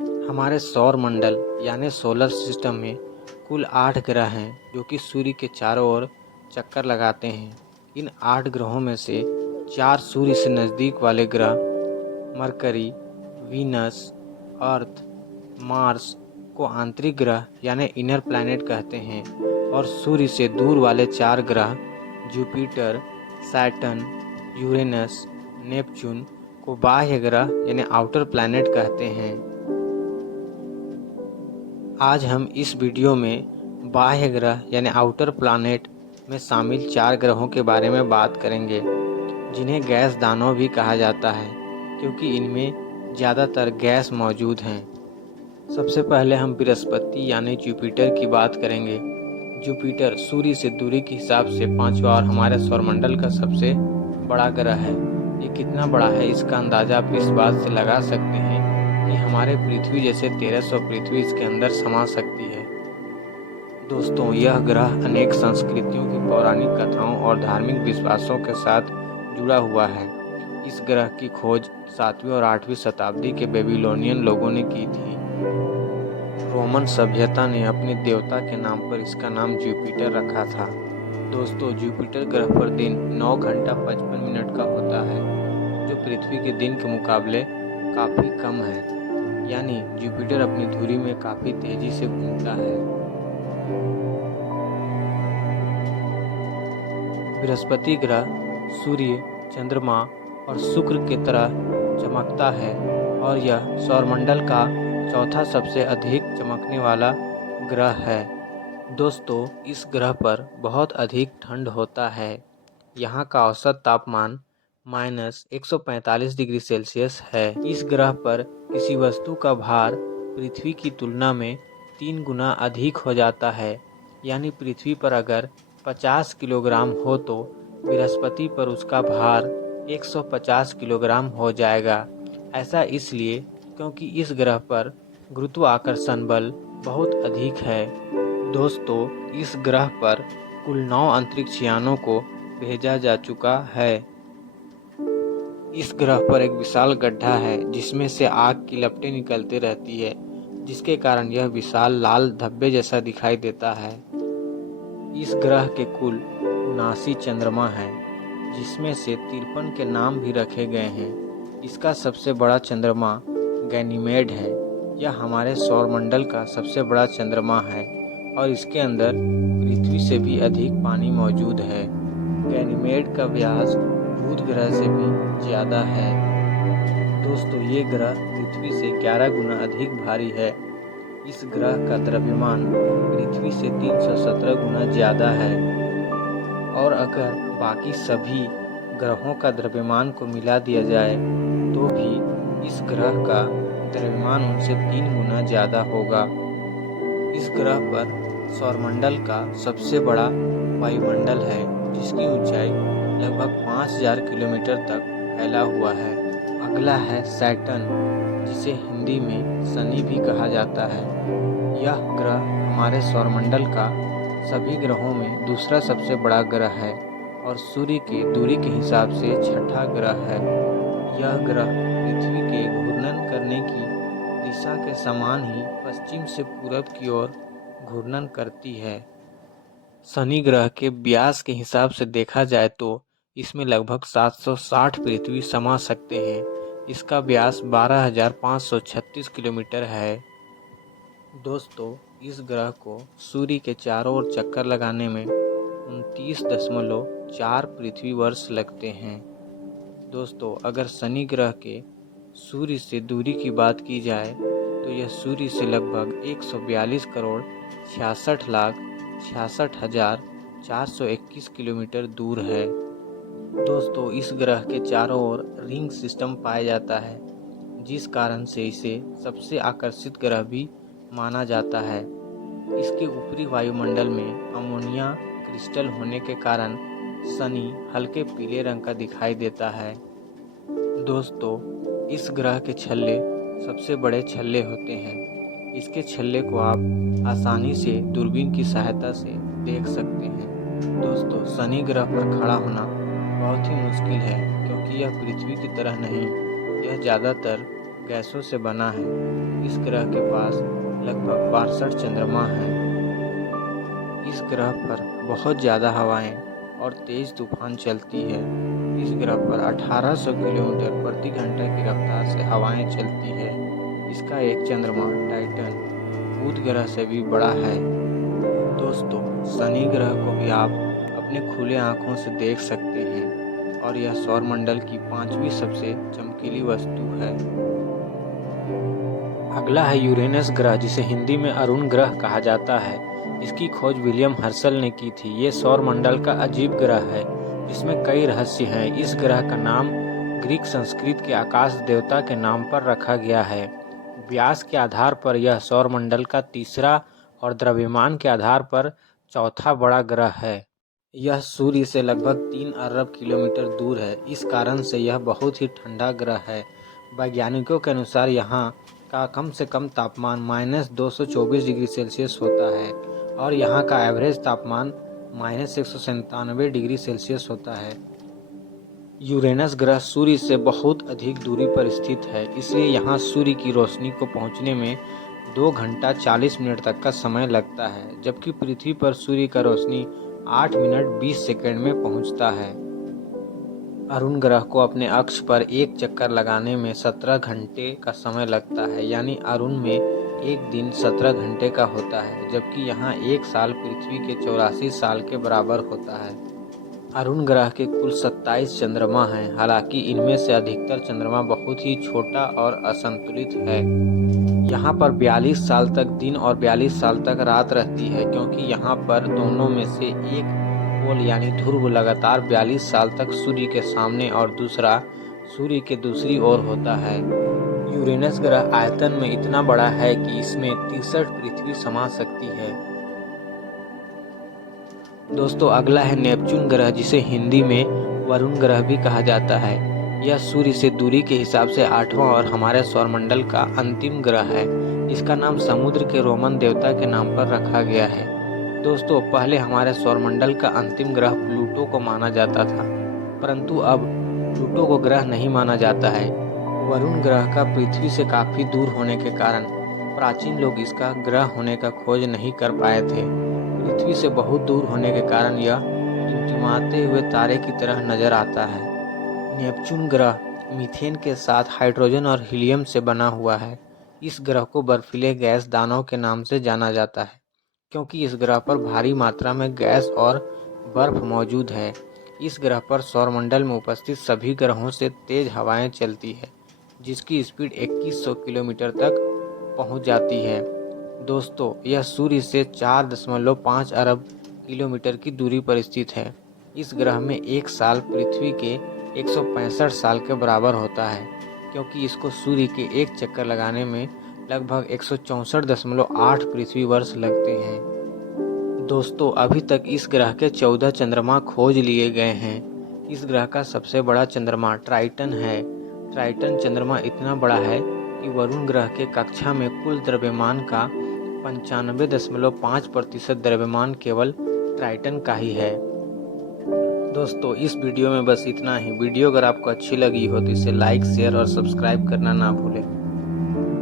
हमारे सौर मंडल यानी सोलर सिस्टम में कुल 8 ग्रह हैं जो कि सूर्य के चारों ओर चक्कर लगाते हैं। इन 8 ग्रहों में से 4 सूर्य से नज़दीक वाले ग्रह मरकरी, वीनस, अर्थ, मार्स को आंतरिक ग्रह यानी इनर प्लैनेट कहते हैं और सूर्य से दूर वाले 4 ग्रह जुपिटर, सैटर्न, यूरेनस, नेपच्यून को बाह्य ग्रह यानी आउटर प्लैनेट कहते हैं। आज हम इस वीडियो में बाह्य ग्रह यानी आउटर प्लैनेट में शामिल 4 ग्रहों के बारे में बात करेंगे, जिन्हें गैस दानव भी कहा जाता है क्योंकि इनमें ज़्यादातर गैस मौजूद हैं। सबसे पहले हम बृहस्पति यानी जुपिटर की बात करेंगे। जुपिटर सूर्य से दूरी के हिसाब से 5वां और हमारे सौरमंडल का सबसे बड़ा ग्रह है। ये कितना बड़ा है इसका अंदाज़ा आप इस बात से लगा सकते हैं कि हमारे पृथ्वी जैसे 1300 पृथ्वी इसके अंदर समा सकती है। दोस्तों, यह ग्रह अनेक संस्कृतियों की पौराणिक कथाओं और धार्मिक विश्वासों के साथ जुड़ा हुआ है। इस ग्रह की खोज 7वीं और 8वीं शताब्दी के बेबीलोनियन लोगों ने की थी। रोमन सभ्यता ने अपने देवता के नाम पर इसका नाम जुपिटर रखा था। दोस्तों, जुपिटर ग्रह पर दिन 9 घंटा 55 मिनट का होता है, जो पृथ्वी के दिन के मुकाबले काफ़ी कम है। यानी जुपिटर अपनी धुरी में काफ़ी तेजी से घूमता है। बृहस्पति ग्रह सूर्य, चंद्रमा और शुक्र की तरह चमकता है और यह सौरमंडल का चौथा सबसे अधिक चमकने वाला ग्रह है। दोस्तों, इस ग्रह पर बहुत अधिक ठंड होता है। यहाँ का औसत तापमान -145 डिग्री सेल्सियस है। इस ग्रह पर किसी वस्तु का भार पृथ्वी की तुलना में 3 गुना अधिक हो जाता है। यानी पृथ्वी पर अगर 50 किलोग्राम हो तो बृहस्पति पर उसका भार 150 किलोग्राम हो जाएगा। ऐसा इसलिए क्योंकि इस ग्रह पर गुरुत्वाकर्षण बल बहुत अधिक है। दोस्तों, इस ग्रह पर कुल 9 अंतरिक्ष यानों को भेजा जा चुका है। इस ग्रह पर एक विशाल गड्ढा है जिसमें से आग की लपटें निकलती रहती है, जिसके कारण यह विशाल लाल धब्बे जैसा दिखाई देता है। इस ग्रह के कुल 79 चंद्रमा हैं, जिसमें से 53 के नाम भी रखे गए हैं। इसका सबसे बड़ा चंद्रमा गैनीमेड है। यह हमारे सौरमंडल का सबसे बड़ा चंद्रमा है और इसके अंदर पृथ्वी से भी अधिक पानी मौजूद है। गैनीमेड का व्यास बुध ग्रह से भी ज़्यादा है। दोस्तों, ये ग्रह पृथ्वी से 11 गुना अधिक भारी है। इस ग्रह का द्रव्यमान पृथ्वी से 317 गुना ज़्यादा है और अगर बाकी सभी ग्रहों का द्रव्यमान को मिला दिया जाए तो भी इस ग्रह का द्रव्यमान उनसे 3 गुना ज़्यादा होगा। इस ग्रह पर सौरमंडल का सबसे बड़ा वायुमंडल है, जिसकी ऊंचाई लगभग 5000 किलोमीटर तक फैला हुआ है। अगला है सैटर्न, जिसे हिंदी में शनि भी कहा जाता है। यह ग्रह हमारे सौरमंडल का सभी ग्रहों में दूसरा सबसे बड़ा ग्रह है और सूर्य की दूरी के हिसाब से 6ठा ग्रह है। यह ग्रह पृथ्वी के घूर्णन करने की दिशा के समान ही पश्चिम से पूरब की ओर घूर्णन करती है। शनि ग्रह के व्यास के हिसाब से देखा जाए तो इसमें लगभग 760 पृथ्वी समा सकते हैं। इसका व्यास 12,536 किलोमीटर है। दोस्तों, इस ग्रह को सूर्य के चारों ओर चक्कर लगाने में 29.4 पृथ्वी वर्ष लगते हैं। दोस्तों, अगर शनि ग्रह के सूर्य से दूरी की बात की जाए तो यह सूर्य से लगभग 142 करोड़ 66 लाख 66,421 किलोमीटर दूर है। दोस्तों, इस ग्रह के चारों ओर रिंग सिस्टम पाया जाता है, जिस कारण से इसे सबसे आकर्षित ग्रह भी माना जाता है। इसके ऊपरी वायुमंडल में अमोनिया क्रिस्टल होने के कारण शनि हल्के पीले रंग का दिखाई देता है। दोस्तों, इस ग्रह के छल्ले सबसे बड़े छल्ले होते हैं। इसके छल्ले को आप आसानी से दूरबीन की सहायता से देख सकते हैं। दोस्तों, शनि ग्रह पर खड़ा होना बहुत ही मुश्किल है क्योंकि यह पृथ्वी की तरह नहीं, यह ज़्यादातर गैसों से बना है। इस ग्रह के पास लगभग 62 चंद्रमा हैं। इस ग्रह पर बहुत ज़्यादा हवाएं और तेज तूफान चलती है। इस ग्रह पर 1800 किलोमीटर प्रति घंटा की रफ्तार से हवाएं चलती है। इसका एक चंद्रमा टाइटन बुध ग्रह से भी बड़ा है। दोस्तों, शनि ग्रह को भी आप अपने खुले आँखों से देख सकते हैं और यह सौरमंडल की 5वीं सबसे चमकीली वस्तु है। अगला है यूरेनस ग्रह, जिसे हिंदी में अरुण ग्रह कहा जाता है। इसकी खोज विलियम हर्शल ने की थी। ये सौरमंडल का अजीब ग्रह है जिसमें कई रहस्य हैं। इस ग्रह का नाम ग्रीक संस्कृत के आकाश देवता के नाम पर रखा गया है। व्यास के आधार पर यह सौरमंडल का तीसरा और द्रव्यमान के आधार पर चौथा बड़ा ग्रह है। यह सूर्य से लगभग 3 अरब किलोमीटर दूर है। इस कारण से यह बहुत ही ठंडा ग्रह है। वैज्ञानिकों के अनुसार यहाँ का कम से कम तापमान -224 डिग्री सेल्सियस होता है और यहाँ का एवरेज तापमान -197 डिग्री सेल्सियस होता है। यूरेनस ग्रह सूर्य से बहुत अधिक दूरी पर स्थित है, इसलिए यहाँ सूर्य की रोशनी को पहुँचने में 2 घंटा 40 मिनट तक का समय लगता है, जबकि पृथ्वी पर सूर्य का रोशनी 8 मिनट 20 सेकंड में पहुँचता है। अरुण ग्रह को अपने अक्ष पर एक चक्कर लगाने में 17 घंटे का समय लगता है, यानी अरुण में एक दिन 17 घंटे का होता है, जबकि यहाँ एक साल पृथ्वी के 84 साल के बराबर होता है। अरुण ग्रह के कुल 27 चंद्रमा हैं। हालांकि इनमें से अधिकतर चंद्रमा बहुत ही छोटा और असंतुलित है। यहाँ पर 42 साल तक दिन और 42 साल तक रात रहती है, क्योंकि यहाँ पर दोनों में से एक पोल यानी ध्रुव लगातार 42 साल तक सूर्य के सामने और दूसरा सूर्य के दूसरी ओर होता है। यूरेनस ग्रह आयतन में इतना बड़ा है कि इसमें 63 पृथ्वी समा सकती है। दोस्तों, अगला है नेपच्यून ग्रह, जिसे हिंदी में वरुण ग्रह भी कहा जाता है। यह सूर्य से दूरी के हिसाब से 8वां और हमारे सौरमंडल का अंतिम ग्रह है। इसका नाम समुद्र के रोमन देवता के नाम पर रखा गया है। दोस्तों, पहले हमारे सौरमंडल का अंतिम ग्रह प्लूटो को माना जाता था, परंतु अब प्लूटो को ग्रह नहीं माना जाता है। वरुण ग्रह का पृथ्वी से काफ़ी दूर होने के कारण प्राचीन लोग इसका ग्रह होने का खोज नहीं कर पाए थे। पृथ्वी से बहुत दूर होने के कारण यह टिमटिमाते हुए तारे की तरह नजर आता है। नेपच्यून ग्रह मीथेन के साथ हाइड्रोजन और हीलियम से बना हुआ है। इस ग्रह को बर्फीले गैस दानव के नाम से जाना जाता है, क्योंकि इस ग्रह पर भारी मात्रा में गैस और बर्फ मौजूद है। इस ग्रह पर सौरमंडल में उपस्थित सभी ग्रहों से तेज हवाएं चलती है, जिसकी स्पीड 2100 किलोमीटर तक पहुंच जाती है। दोस्तों, यह सूर्य से 4.5 अरब किलोमीटर की दूरी पर स्थित है। इस ग्रह में एक साल पृथ्वी के 165 साल के बराबर होता है, क्योंकि इसको सूर्य के एक चक्कर लगाने में लगभग 164.8 पृथ्वी वर्ष लगते हैं। दोस्तों, अभी तक इस ग्रह के 14 चंद्रमा खोज लिए गए हैं। इस ग्रह का सबसे बड़ा चंद्रमा ट्राइटन है। ट्राइटन चंद्रमा इतना बड़ा है कि वरुण ग्रह के कक्षा में कुल द्रव्यमान का 95.5% द्रव्यमान केवल ट्राइटन का ही है। दोस्तों, इस वीडियो में बस इतना ही। वीडियो अगर आपको अच्छी लगी हो तो इसे लाइक, शेयर और सब्सक्राइब करना ना भूलें।